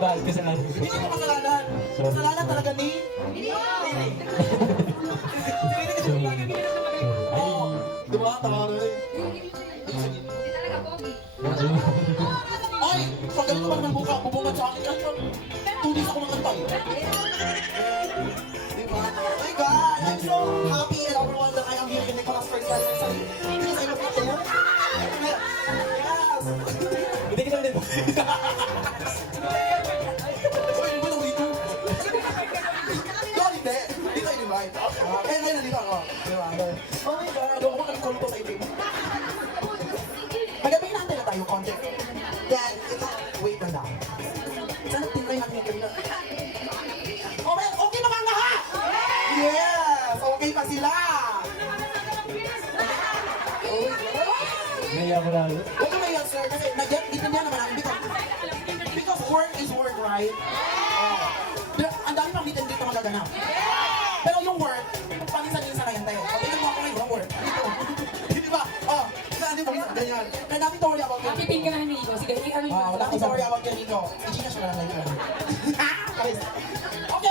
Bakit kasalanan? Hindi mo kasalanan. Kasalanan talaga ni... Oo. Diba? Tama na eh. Ay! Pag ganito man ng buka, bubungan sa akin. Ay, tulis ako ng antay. Diba? Oh my God! I'm so happy and overwhelmed that I am here in Nicolas first anniversary. Because I love you there. Yes! Hindi kita ulit. Uy, di ba nang dito? Sorry, hindi. Dito in-invite. Eh, ngayon nandito ako. Diba? Oh my God! Ako makalikom to sa itim. Magabihin natin na tayo konti. Then, ito, wait na lang. Sana tinry natin yung kanina. Okay, okay naman lahat! Yes! Okay pa sila! Oh my God! Naiya ko lang. Huwag ka mayan, sir, kasi dito niya naman namin because work is work, right? Ang dami pang meet and greet na magaganap. Pero yung work, paminsan-minsan na yan tayo. Okay, yung mga ngayon, work. Dito. Di ba? Oh, hindi pa minsan, ganyan. Kaya natin to worry about Happy pin ka na Nico. Sige, ano yung wala akong sorry about yan, Nico. Hindi na siya lang like. Okay,